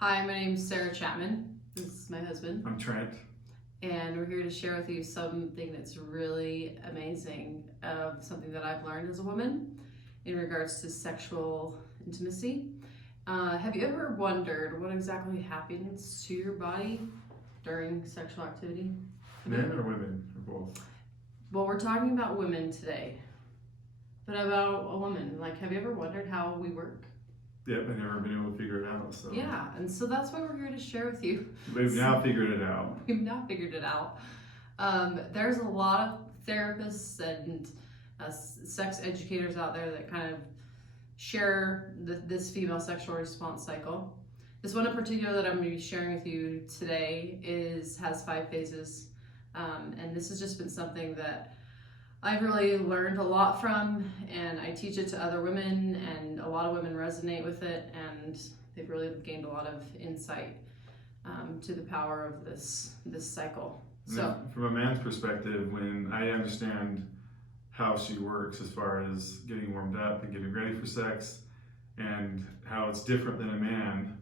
Hi, my name's Sarah Chapman. This is my husband. I'm Trent. And we're here to share with you something that's really amazing of something that I've learned as a woman in regards to sexual intimacy. Have you ever wondered what exactly happens to your body during sexual activity? Men or women or both? Well, we're talking about women today, but about a woman. Like, have you ever wondered how we work? Yep, I've never been able to figure it out. So Yeah, and so that's why we're here to share with you. we've now figured it out. We've now figured it out. There's a lot of therapists and sex educators out there that kind of share this female sexual response cycle. This one in particular that I'm going to be sharing with you today has 5 phases, and this has just been something that I've really learned a lot from, and I teach it to other women, and a lot of women resonate with it, and they've really gained a lot of insight to the power of this cycle. So, from a man's perspective, when I understand how she works as far as getting warmed up and getting ready for sex, and how it's different than a man,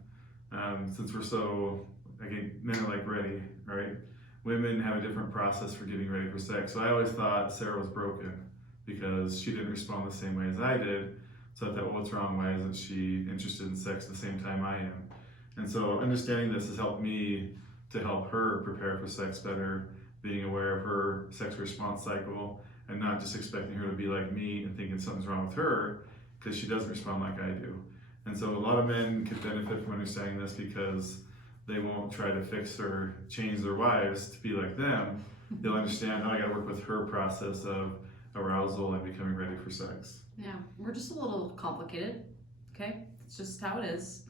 since we're so, again, men are like ready, right? Women have a different process for getting ready for sex. So I always thought Sarah was broken because she didn't respond the same way as I did. So I thought, well, what's wrong? Why isn't she interested in sex at the same time I am? And so understanding this has helped me to help her prepare for sex better, being aware of her sex response cycle and not just expecting her to be like me and thinking something's wrong with her because she doesn't respond like I do. And so a lot of men could benefit from understanding this because they won't try to fix or change their wives to be like them. They'll understand, oh, I gotta work with her process of arousal and becoming ready for sex. yeah, we're just a little complicated, okay? It's just how it is.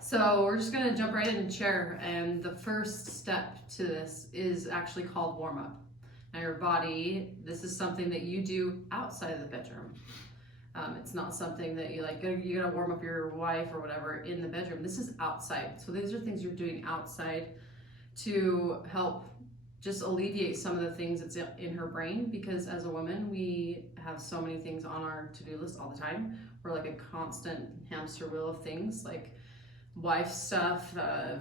So we're just gonna jump right in and share, and the first step to this is actually called warm-up. Now your body, this is something that you do outside of the bedroom. It's not something that you gotta warm up your wife or whatever in the bedroom. This is outside. So these are things you're doing outside to help just alleviate some of the things that's in her brain, because as a woman, we have so many things on our to-do list all the time. We're like a constant hamster wheel of things, like wife stuff,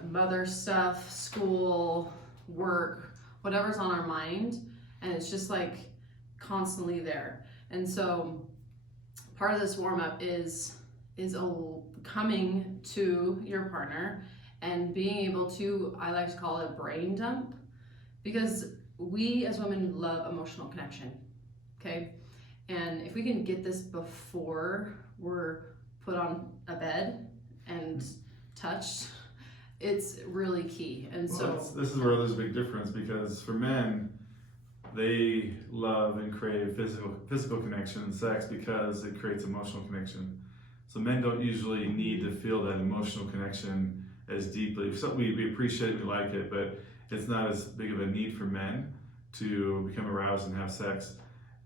mother stuff, school, work, whatever's on our mind, and it's just like constantly there. And so part of this warm-up is coming to your partner and being able to, I like to call it a brain dump, because we as women love emotional connection, okay? And if we can get this before we're put on a bed and touched, it's really key. And this is where there's a big difference, because for men, they love and crave physical connection and sex because it creates emotional connection. So men don't usually need to feel that emotional connection as deeply. So we appreciate it, we like it, but it's not as big of a need for men to become aroused and have sex.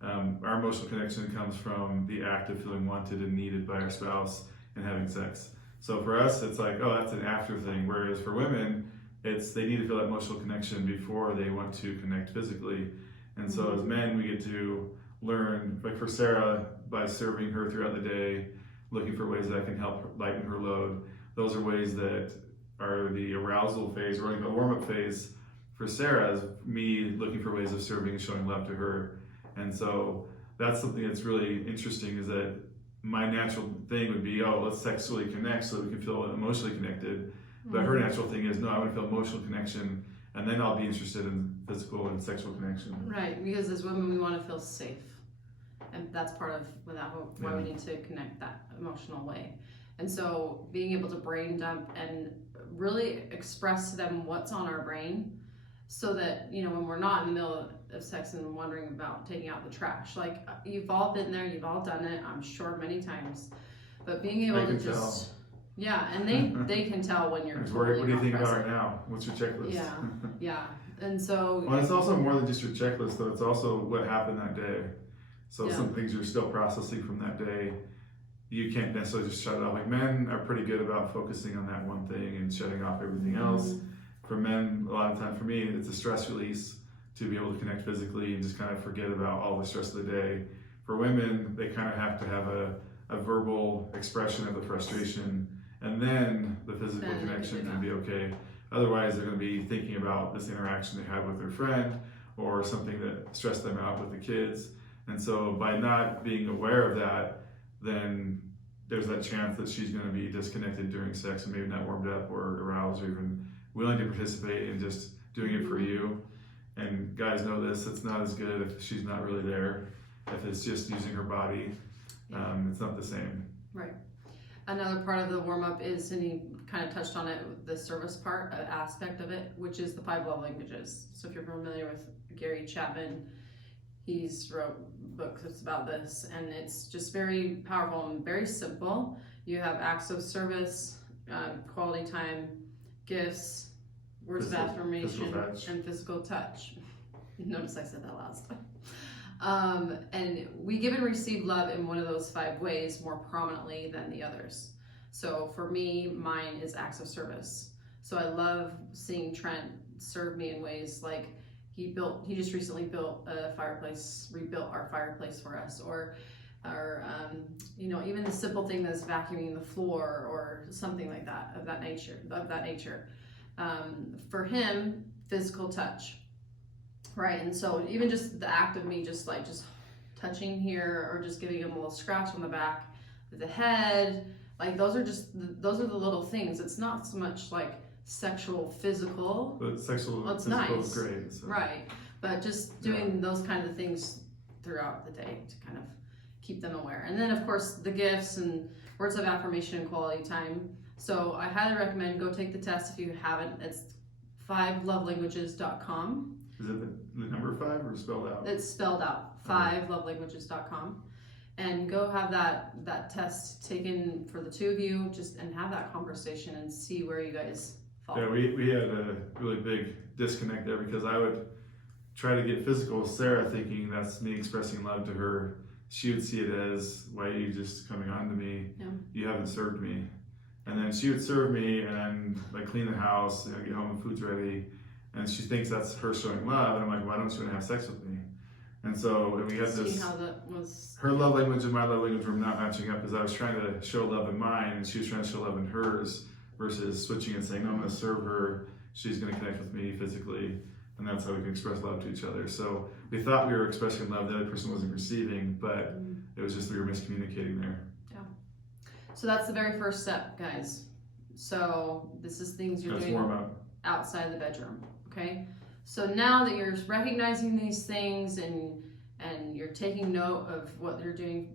Our emotional connection comes from the act of feeling wanted and needed by our spouse and having sex. So for us, it's like, oh, that's an after thing. Whereas for women, they need to feel that emotional connection before they want to connect physically. And so as men, we get to learn, like for Sarah, by serving her throughout the day, looking for ways that I can help lighten her load. Those are ways that are the arousal phase, or the warm-up phase for Sarah, is me looking for ways of serving and showing love to her. And so that's something that's really interesting, is that my natural thing would be, oh, let's sexually connect so we can feel emotionally connected. But her natural thing is, no, I want to feel emotional connection, and then I'll be interested in physical and sexual connection. Right, because as women, we want to feel safe. And that's part of why we need to connect that emotional way. And so being able to brain dump and really express to them what's on our brain, so that, when we're not in the middle of sex and wondering about taking out the trash. Like, you've all been there, you've all done it, I'm sure, many times. But being able to just... Yeah, and they can tell when you're totally what do you think present. about right now? What's your checklist? Yeah. And so... Well, it's also more than just your checklist, though. It's also what happened that day. So some things you're still processing from that day, you can't necessarily just shut it off. Like, men are pretty good about focusing on that one thing and shutting off everything else. For men, a lot of time, for me, it's a stress release to be able to connect physically and just kind of forget about all the stress of the day. For women, they kind of have to have a verbal expression of the frustration and then the physical Then they can connection do can be okay. Otherwise, they're going to be thinking about this interaction they had with their friend or something that stressed them out with the kids. And so by not being aware of that, then there's that chance that she's going to be disconnected during sex and maybe not warmed up or aroused or even willing to participate in just doing it for you. And guys know this, it's not as good if she's not really there. If it's just using her body, it's not the same. Right. Another part of the warm-up is, and he kind of touched on it, the service part, aspect of it, which is the 5 love languages. So if you're familiar with Gary Chapman, he's wrote books about this, and it's just very powerful and very simple. You have acts of service, quality time, gifts, words of affirmation, and physical touch. Notice I said that last. And we give and receive love in one of those 5 ways more prominently than the others. So for me, mine is acts of service. So I love seeing Trent serve me in ways like he just recently built a fireplace, rebuilt our fireplace for us, or even the simple thing that's vacuuming the floor or something like that, of that nature. For him, physical touch. Right, and so even just the act of me just touching here, or just giving him a little scratch on the back of the head, like those are the little things. It's not so much like sexual, physical. But sexual, it's physical nice. is great. So. Right, but just doing those kind of things throughout the day to kind of keep them aware. And then of course the gifts and words of affirmation and quality time. So I highly recommend go take the test if you haven't. It's 5lovelanguages.com. Is it the number 5 or spelled out? It's spelled out, 5lovelanguages.com. And go have that test taken for the 2 of you, and have that conversation and see where you guys fall. Yeah, we had a really big disconnect there because I would try to get physical with Sarah thinking that's me expressing love to her. She would see it as, why are you just coming on to me? Yeah. You haven't served me. And then she would serve me and like clean the house, get home and food's ready. And she thinks that's her showing love. And I'm like, why don't you want to have sex with me? And so we had this. See how that was. Her love language and my love language were not matching up because I was trying to show love in mine and she was trying to show love in hers, versus switching and saying, no, I'm going to serve her. She's going to connect with me physically. And that's how we can express love to each other. So we thought we were expressing love, the other person wasn't receiving, but it was just we were miscommunicating there. Yeah. So that's the very first step, guys. So this is things you're doing Warm up. Outside the bedroom. Okay, so now that you're recognizing these things and you're taking note of what you're doing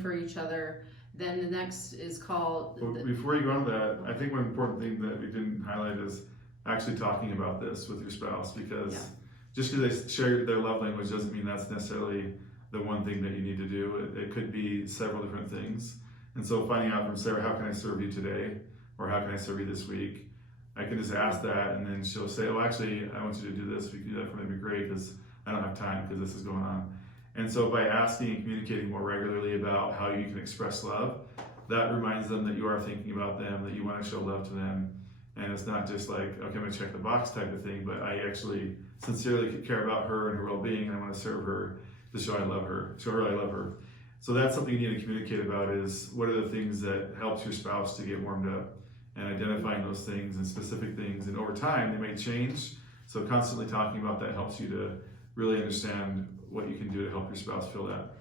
for each other, then the next is called. Well, before you go on to that, I think one important thing that we didn't highlight is actually talking about this with your spouse, because just because they share their love language doesn't mean that's necessarily the one thing that you need to do. It could be several different things. And so finding out from Sarah, how can I serve you today? Or how can I serve you this week? I can just ask that, and then she'll say, oh, actually, I want you to do this. If you do that for me, it'd be great, because I don't have time because this is going on. And so by asking and communicating more regularly about how you can express love, that reminds them that you are thinking about them, that you want to show love to them. And it's not just like, okay, I'm going to check the box type of thing, but I actually sincerely care about her and her well-being, and I want to serve her to show I love her, show her I love her. So that's something you need to communicate about, is what are the things that helps your spouse to get warmed up, and identifying those things and specific things. And over time, they may change. So constantly talking about that helps you to really understand what you can do to help your spouse feel that.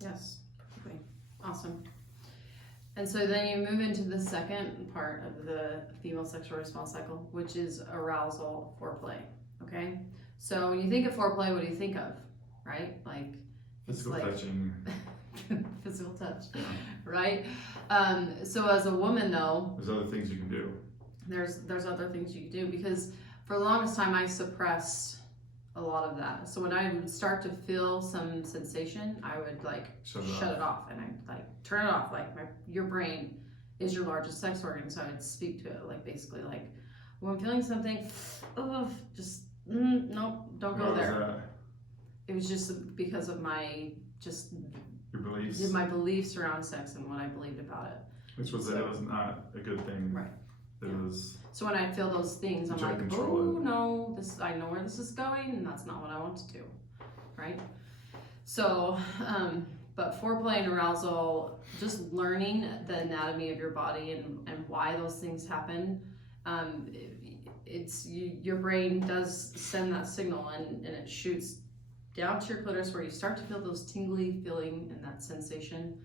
Yes, perfectly. Awesome. And so then you move into the second part of the female sexual response cycle, which is arousal foreplay. Okay? So when you think of foreplay, what do you think of? Right? Like physical touching. Physical touch, right? So as a woman, though, there's other things you can do. There's other things you can do, because for the longest time I suppressed a lot of that. So when I would start to feel some sensation, I would like shut it off, and I'd like turn it off. Like your brain is your largest sex organ, so I'd speak to it like basically like, when I'm feeling something, just nope, don't go there. It was just because of your beliefs. My beliefs around sex and what I believed about it. Which was that it was not a good thing. Right. It was. So when I feel those things, I'm like, oh no, I know where this is going, and that's not what I want to do, right? So, But foreplay and arousal, just learning the anatomy of your body and why those things happen, your brain does send that signal and it shoots down to your clitoris where you start to feel those tingly feeling and that sensation,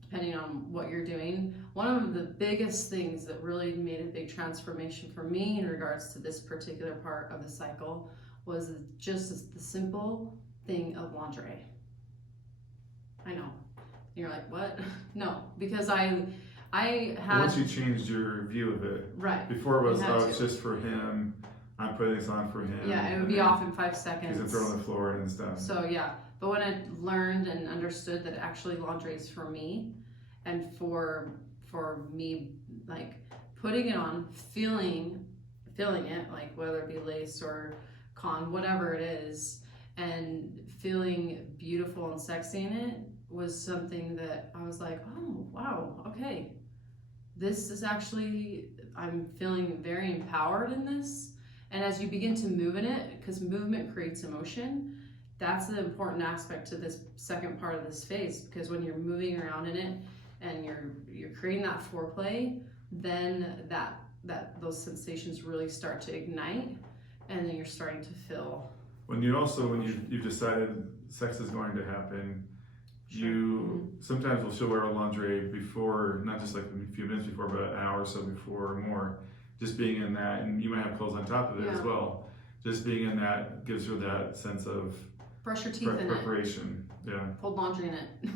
depending on what you're doing. One of the biggest things that really made a big transformation for me in regards to this particular part of the cycle was just the simple thing of lingerie. I know. You're like, what? No, because I had... Once you changed your view of it. Right. Before it was, oh, it's just for him. I'm putting this on for him. Yeah, it would be off in 5 seconds. He's gonna throw on the floor and stuff. So yeah, but when I learned and understood that actually lingerie is for me, and for me, like putting it on, feeling it, like whether it be lace or con, whatever it is, and feeling beautiful and sexy in it was something that I was like, oh wow, okay, this is actually, I'm feeling very empowered in this. And as you begin to move in it, because movement creates emotion, that's the important aspect to this second part of this phase, because when you're moving around in it and you're creating that foreplay, then those sensations really start to ignite, and then you're starting to feel. When you've decided sex is going to happen, Sure. you sometimes will still wear lingerie before, not just like a few minutes before, but an hour or so before or more. Just being in that, and you might have clothes on top of it as well. Just being in that gives you that sense of brush your teeth in preparation. Yeah. Fold laundry in it.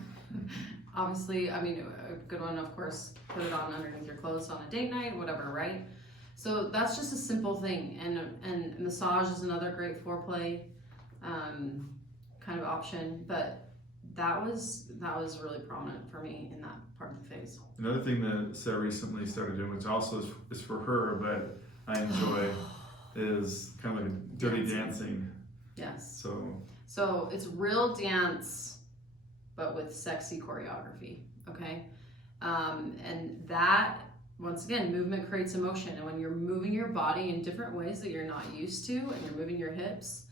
Obviously, I mean, a good one, of course, put it on underneath your clothes on a date night, whatever, right? So that's just a simple thing, and massage is another great foreplay kind of option, but that was really prominent for me in that part of the phase. Another thing that Sarah recently started doing, which also is for her, but I enjoy, is kind of like a dirty dancing. Yes. So it's real dance, but with sexy choreography, okay? And that, once again, movement creates emotion. And when you're moving your body in different ways that you're not used to, and you're moving your hips,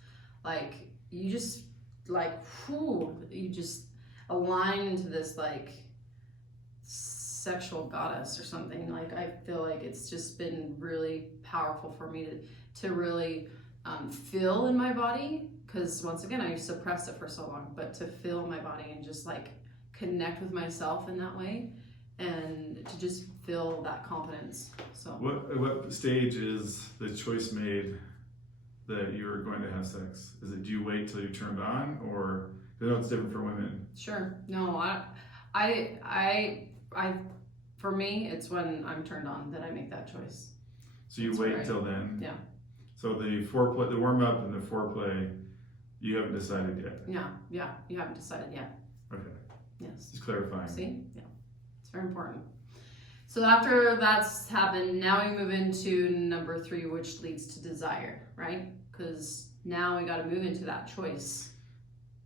like, you just, like, whew, you just align into this, like, sexual goddess or something. Like, I feel like it's just been really powerful for me to really feel in my body, because once again, I suppressed it for so long, but to feel my body and just like connect with myself in that way, and to just feel that confidence. So what stage is the choice made that you're going to have sex? Is it, do you wait till you're turned on, or I know it's different for women? Sure. No, I for me, it's when I'm turned on that I make that choice. So you wait till then? Yeah. So the foreplay, the warm up and the foreplay, you haven't decided yet? Yeah, you haven't decided yet. Okay. Yes. Just clarifying. See? Yeah. It's very important. So after that's happened, now we move into number 3, which leads to desire, right? Because now we got to move into that choice.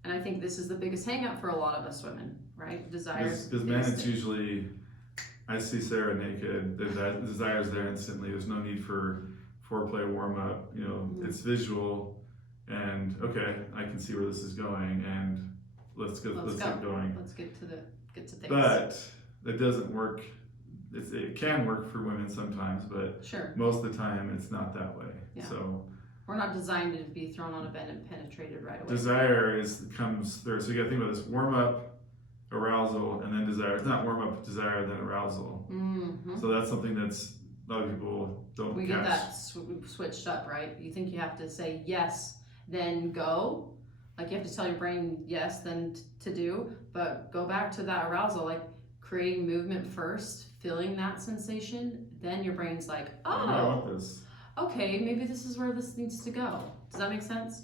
And I think this is the biggest hang up for a lot of us women, right? Desire. Because men, it's usually, I see Sarah naked, the desire's there instantly. There's no need for foreplay, warm up, you know, it's visual, and okay, I can see where this is going, and let's get going. Let's get to things. But it doesn't work. It can work for women sometimes, but sure, most of the time it's not that way. Yeah. So we're not designed to be thrown on a bed and penetrated right away. Desire comes through. So you got to think about this: warm up, arousal, and then desire. It's not warm up, desire, then arousal. Mm-hmm. So that's something that's a lot of people don't We catch. get that switched up, right? You think you have to say yes, then go. Like you have to tell your brain yes, then to do. But go back to that arousal, like creating movement first, feeling that sensation. Then your brain's like, oh, I want this. Okay, maybe this is where this needs to go. Does that make sense?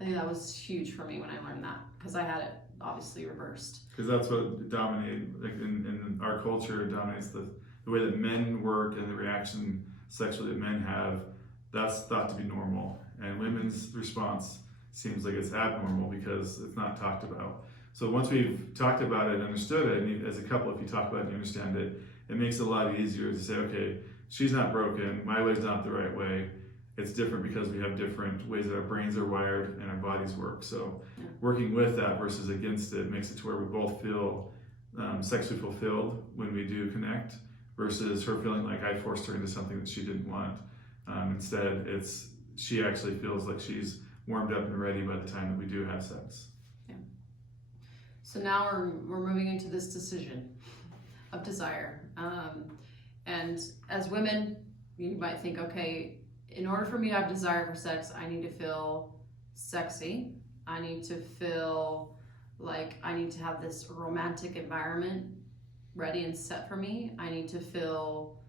I think that was huge for me when I learned that, because I had it obviously reversed. Because that's what dominates, like in our culture, it dominates the way that men work and the reaction sexually that men have. That's thought to be normal, and women's response seems like it's abnormal because it's not talked about. So once we've talked about it and understood it, and as a couple, if you talk about it and you understand it, it makes it a lot easier to say, okay, she's not broken, my way's not the right way, it's different because we have different ways that our brains are wired and our bodies work. So Yeah. working with that versus against it makes it to where we both feel sexually fulfilled when we do connect, versus her feeling like I forced her into something that she didn't want. Instead, she actually feels like she's warmed up and ready by the time that we do have sex. Yeah. So now we're moving into this decision of desire. And as women, you might think, okay, in order for me to have desire for sex, I need to feel sexy. I need to feel like I need to have this romantic environment ready and set for me. I need to feel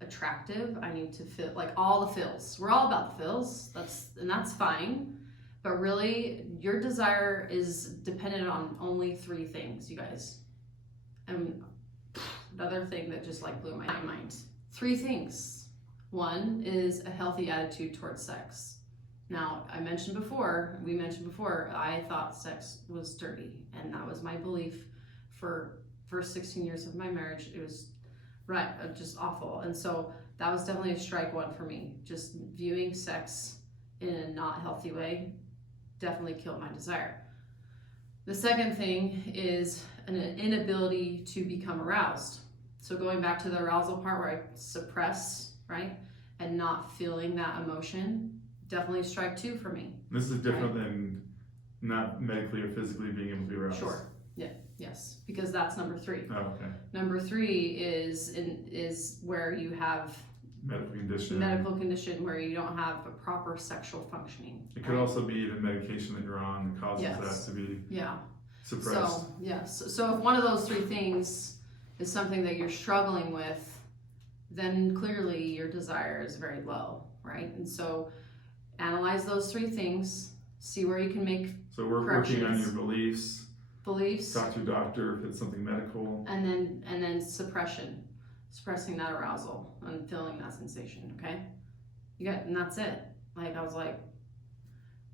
attractive. I need to feel like all the feels. We're all about the feels. That's fine. But really, your desire is dependent on only 3 things, you guys. And another thing that just like blew my mind. 3 things. 1 is a healthy attitude towards sex. Now, we mentioned before, I thought sex was dirty, and that was my belief for first 16 years of my marriage. It was just awful. And so that was definitely a strike 1 for me. Just viewing sex in a not healthy way definitely killed my desire. The second thing is an inability to become aroused. So going back to the arousal part where I suppress, right, and not feeling that emotion, definitely strike 2 for me. This is different than not medically or physically being able to be aroused. Sure. Yeah. Yes. Because that's number 3. Oh, okay. Number 3 is where you have medical condition where you don't have a proper sexual functioning. It could also be the medication that you're on that causes that to be suppressed. So yes. So if one of those 3 things is something that you're struggling with, then clearly your desire is very low, right? And so analyze those 3 things, see where you can make So we're working on your beliefs, talk to your doctor if it's something medical, and then suppressing that arousal and feeling that sensation. Okay, and that's it. Like I was like,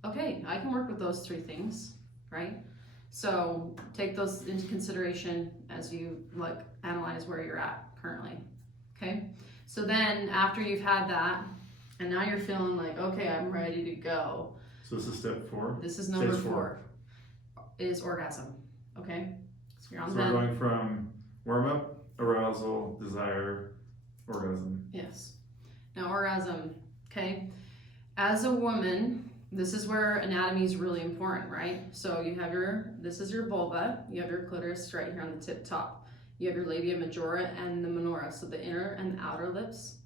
okay, I can work with those 3 things, right? So take those into consideration as you like analyze where you're at currently. Okay, so then after you've had that, and now you're feeling like, okay, I'm ready to go. So this is step 4. This is number 4, is orgasm. Okay, so you're on the bed. We're going from warm up, arousal, desire, orgasm. Yes. Now orgasm. Okay, as a woman, this is where anatomy is really important, right? So you have this is your vulva. You have your clitoris right here on the tip top. You have your labia majora and the minora, so the inner and the outer lips.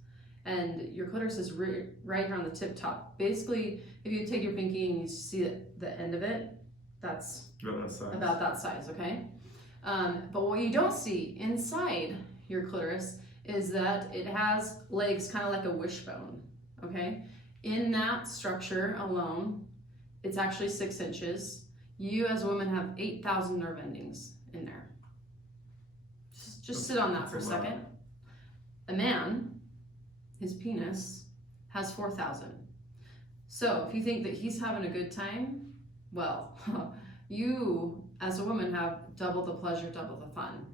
And your clitoris is right here on the tip top. Basically, if you take your pinky and you see the end of it, that's about that size, okay? But what you don't see inside your clitoris is that it has legs kind of like a wishbone, okay? In that structure alone, it's actually 6 inches. You as a woman have 8,000 nerve endings in there. Just sit on that for a second. A man, his penis, has 4,000. So if you think that he's having a good time, well, you as a woman have double the pleasure, double the fun.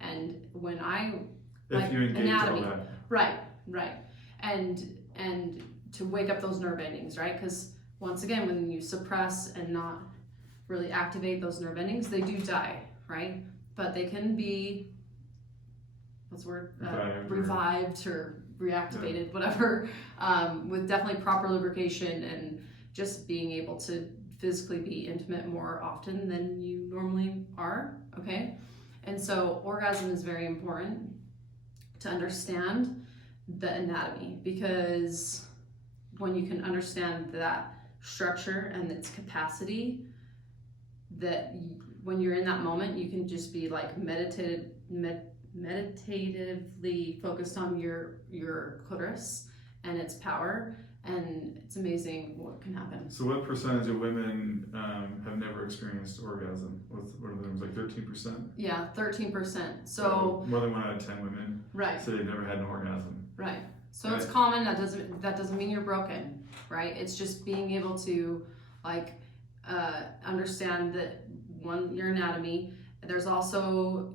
And when if you engage anatomy, all that. Right. And to wake up those nerve endings, right? Because once again, when you suppress and not really activate those nerve endings, they do die, right? But they can be, revived or reactivated, whatever, with definitely proper lubrication and just being able to physically be intimate more often than you normally are, okay? And so orgasm is very important to understand the anatomy, because when you can understand that structure and its capacity, that when you're in that moment, you can just be like meditatively focused on your clitoris and its power, and it's amazing what can happen. So what percentage of women have never experienced orgasm? What are the numbers, like 13%? Yeah, 13%. So more than 1 out of 10 women say they've never had an orgasm. Right. So it's common. That doesn't mean you're broken, right? It's just being able to understand that your anatomy. There's also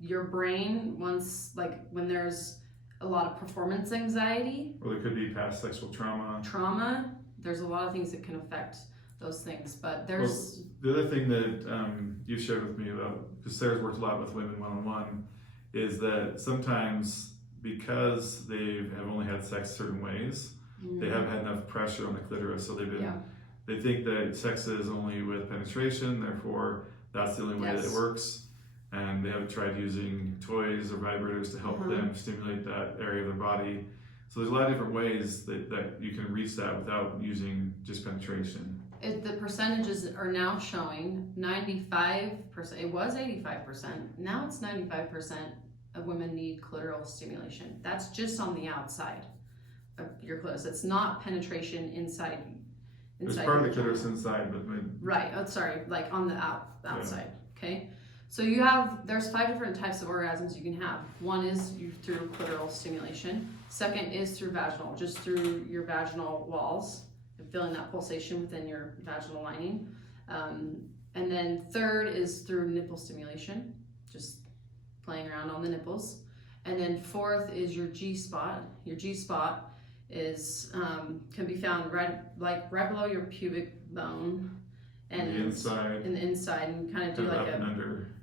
your brain. When there's a lot of performance anxiety, Or there could be past sexual trauma. There's a lot of things that can affect those things, but there's The other thing that you shared with me about, because Sarah's worked a lot with women one-on-one, is that sometimes because they have only had sex certain ways, they haven't had enough pressure on the clitoris, so they think that sex is only with penetration, therefore that's the only way that it works, and they haven't tried using toys or vibrators to help them stimulate that area of their body. So there's a lot of different ways that you can reach that without using just penetration. The percentages are now showing 95%, it was 85%, now it's 95% of women need clitoral stimulation. That's just on the outside of your clitoris. It's not penetration inside. There's part of the clitoris inside, but right. Oh, sorry, like on the outside. Okay. So there's 5 different types of orgasms you can have. One is through clitoral stimulation. Second is through vaginal, just through your vaginal walls, feeling that pulsation within your vaginal lining. And then third is through nipple stimulation, just playing around on the nipples. And then fourth is your G-spot. Your G-spot is can be found right below your pubic bone and in the inside, and kind of do like up and under.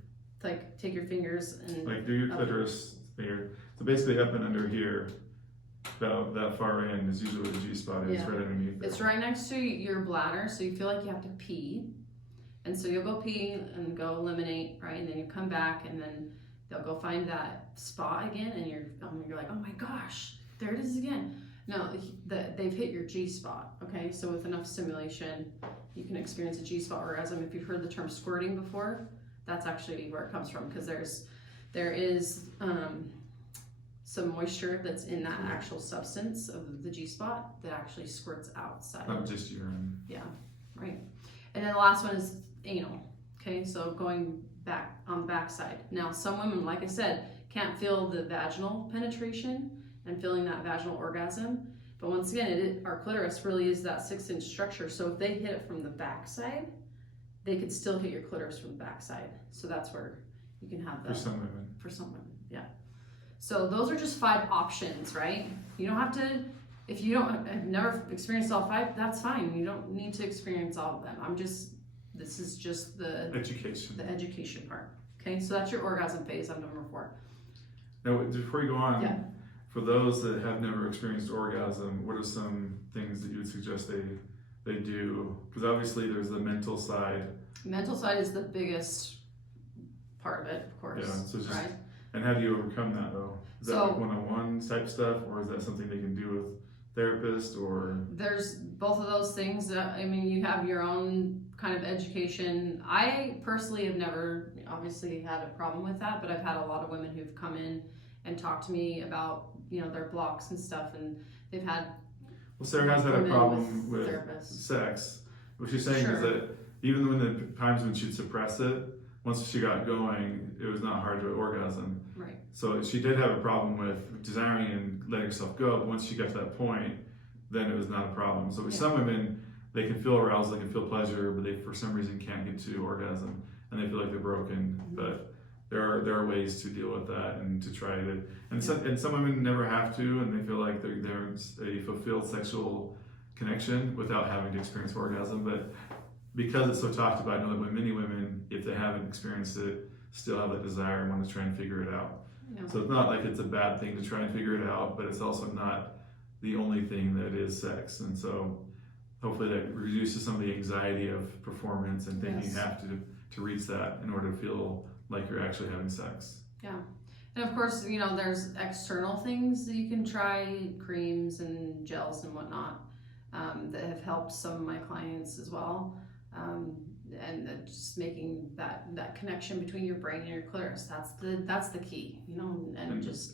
Like take your fingers and like do your clitoris there. So basically up and under here, about that far in is usually where the G-spot is, right underneath it. It's right next to your bladder, so you feel like you have to pee. And so you'll go pee and go eliminate, right? And then you come back and then they'll go find that spot again, and you're like, oh my gosh, there it is again. No, they've hit your G-spot, okay? So with enough stimulation, you can experience a G-spot orgasm. If you've heard the term squirting before, that's actually where it comes from, because there is some moisture that's in that actual substance of the G-spot that actually squirts outside. Not just urine. Yeah, right. And then the last one is anal. Okay, so going back on the back side. Now, some women, like I said, can't feel the vaginal penetration and feeling that vaginal orgasm. But once again, our clitoris really is that 6-inch structure. So if they hit it from the back side, they could still hit your clitoris from the back side. So that's where you can have that. For some women. For some women, yeah. So those are just 5 options, right? You don't have to, if you have never experienced all 5, that's fine. You don't need to experience all of them. This is just the education part. Okay, so that's your orgasm phase on number 4. Now, before you go on, for those that have never experienced orgasm, what are some things that you would suggest they do? Because obviously there's the mental side. Mental side is the biggest part of it, of course. Yeah, so just, right? And how do you overcome that though? Is that like one-on-one type stuff, or is that something they can do with therapists, or? There's both of those things. I mean, you have your own kind of education. I personally have never obviously had a problem with that, but I've had a lot of women who've come in and talked to me about, their blocks and stuff, and they've had. Well, Sarah has had a problem with sex. What she's saying is that even when the times when she'd suppress it, once she got going, it was not hard to orgasm. Right. So she did have a problem with desiring and letting herself go, but once she got to that point, then it was not a problem. So with some women, they can feel arousal, they can feel pleasure, but they for some reason can't get to orgasm, and they feel like they're broken. But there are ways to deal with that and to try to. And some women never have to, and they feel like there's a fulfilled sexual connection without having to experience orgasm. But because it's so talked about, I know that many women, if they haven't experienced it, still have that desire and want to try and figure it out. Yeah. So it's not like it's a bad thing to try and figure it out, but it's also not the only thing that is sex. And so hopefully that reduces some of the anxiety of performance and thinking you have to reach that in order to feel like you're actually having sex. Yeah. And of course, there's external things that you can try, creams and gels and whatnot, that have helped some of my clients as well. And just making that connection between your brain and your clitoris, that's the key, and just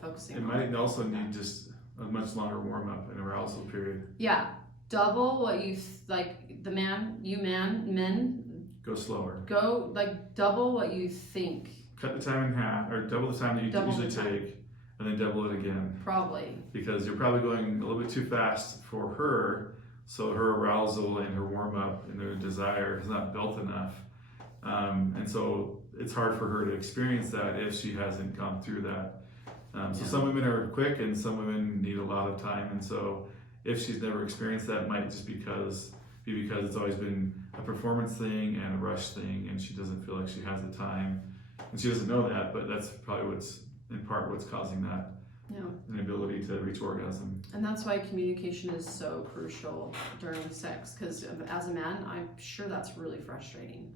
focusing on it. Might also need just a much longer warm-up and arousal period. Yeah, double what you like. Men go slower. Go double what you think. Cut the time in half, or double the time that you usually take, and then double it again. Probably. Because you're probably going a little bit too fast for her. So her arousal and her warm-up and her desire is not built enough. And so it's hard for her to experience that if she hasn't gone through that. So Yeah. some women are quick and some women need a lot of time. And so if she's never experienced that, it might just be because it's always been a performance thing and a rush thing, and she doesn't feel like she has the time. And she doesn't know that, but that's probably in part what's causing that Yeah. inability to reach orgasm. And that's why communication is so crucial during sex, because as a man, I'm sure that's really frustrating.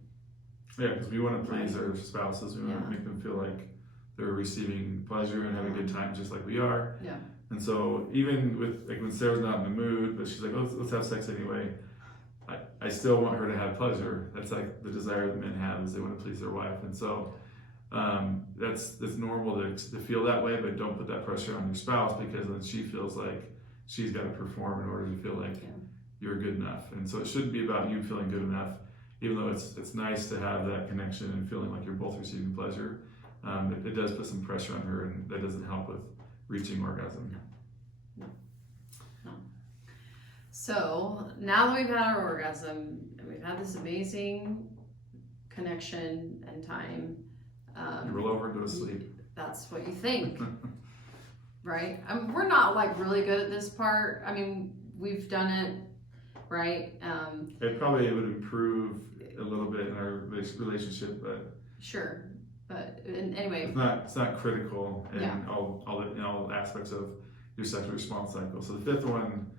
Yeah, because we want to please our spouses. We want to make them feel like they're receiving pleasure and having a good time just like we are. Yeah. And so even with, like, when Sarah's not in the mood, but she's like, oh, let's have sex anyway, I still want her to have pleasure. That's like the desire that men have, is they want to please their wife. And so that's normal to feel that way, but don't put that pressure on your spouse, because then she feels like she's got to perform in order to feel like you're good enough. And so it shouldn't be about you feeling good enough, even though it's nice to have that connection and feeling like you're both receiving pleasure. It does put some pressure on her, and that doesn't help with reaching orgasm. No. So now that we've had our orgasm and we've had this amazing connection and time, You roll over and go to sleep. That's what you think, right? We're not like really good at this part. I mean, we've done it, right? It probably would improve a little bit in our relationship, but sure. But anyway, it's not critical in all aspects of your sexual response cycle. So the fifth one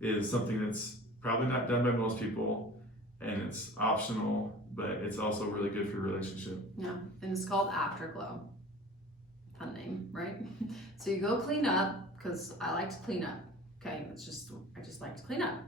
is something that's probably not done by most people, and it's optional, but it's also really good for your relationship. Yeah, and it's called afterglow. Fun name, right? So you go clean up, because I like to clean up. Okay, I just like to clean up.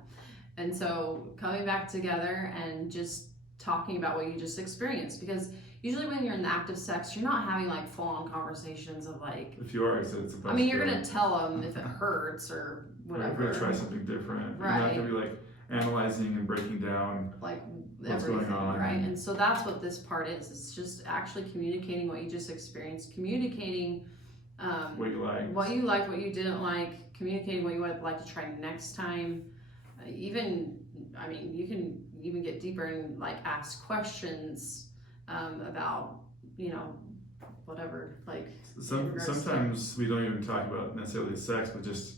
And so coming back together and just talking about what you just experienced, because usually when you're in the act of sex, you're not having like full-on conversations of like. If you are, I said it's a. I mean, you're gonna tell them if it hurts or whatever. We're gonna try something different. Right. You're not gonna be like analyzing and breaking down like what's everything, going on, right? And so that's what this part is. It's just actually communicating what you just experienced, communicating what you like, what you didn't like, communicating what you would like to try next time. You can even get deeper and like ask questions about, whatever, like. Sometimes we don't even talk about necessarily sex, but just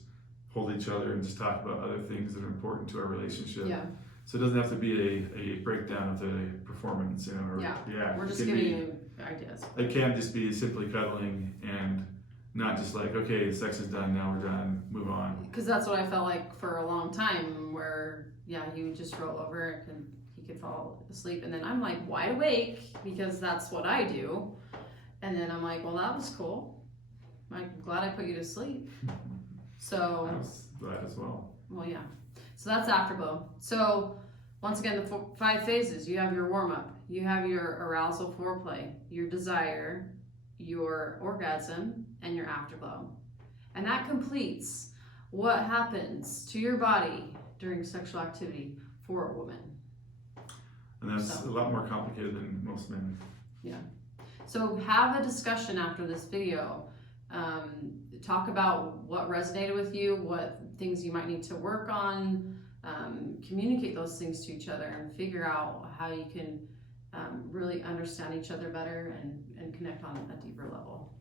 hold each other and just talk about other things that are important to our relationship. Yeah. So it doesn't have to be a breakdown of the performance, or We're just giving you ideas. It can just be simply cuddling, and not just like, okay, sex is done, now we're done, move on. Because that's what I felt like for a long time, where he would just roll over and he could fall asleep, and then I'm like wide awake because that's what I do, and then I'm like, well, that was cool. I'm glad I put you to sleep. So I was glad as well. Well, yeah. So that's afterglow. So once again, the 5 phases. You have your warm-up, you have your arousal foreplay, your desire, your orgasm, and your afterglow. And that completes what happens to your body during sexual activity for a woman. And that's a lot more complicated than most men. Yeah. So have a discussion after this video. Talk about what resonated with you, what things you might need to work on, communicate those things to each other, and figure out how you can really understand each other better and connect on a deeper level.